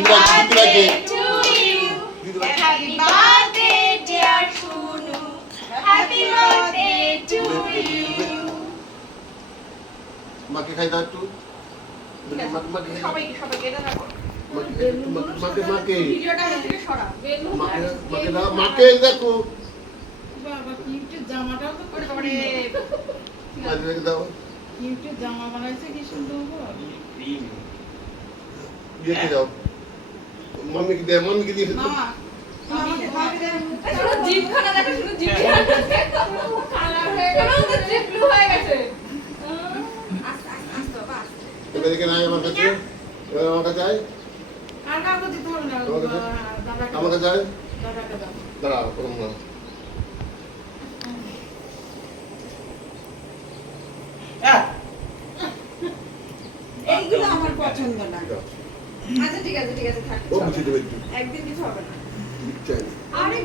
birthday to you. Happy birthday, dear Shunu. Happy birthday to you. মাকে খাই দাও একটু সবাইকে এটা রাখো। মাকে ভিডিওটা থেকে সরা। মাকে দাও মাকে দেখো বাবা কিউটের জামাটাও তো ওরে মাকে দাও কিউটের জামা বানাইছে কি সুন্দর দিয়ে দাও মাম্মিকে দিয়ে মামা শুধু জিভখানা দেখো, শুধু জিভখানা কালার হয়ে গেল, জিভ ব্লু হয়ে গেছে। আস্তে বাবা আস্তে। এদিকে নাই আমার কাছে আমার কাছে আয় আর কাউকে দিতে হবে না দাদাকে আমার কাছে আয় দাদাকে দাও দাঁড়াও করুন না এইগুলো আমার পছন্দ না। আচ্ছা ঠিক আছে থাক। ও বুঝে দেবে একটু একদিন কিছু হবে না। চাই আরে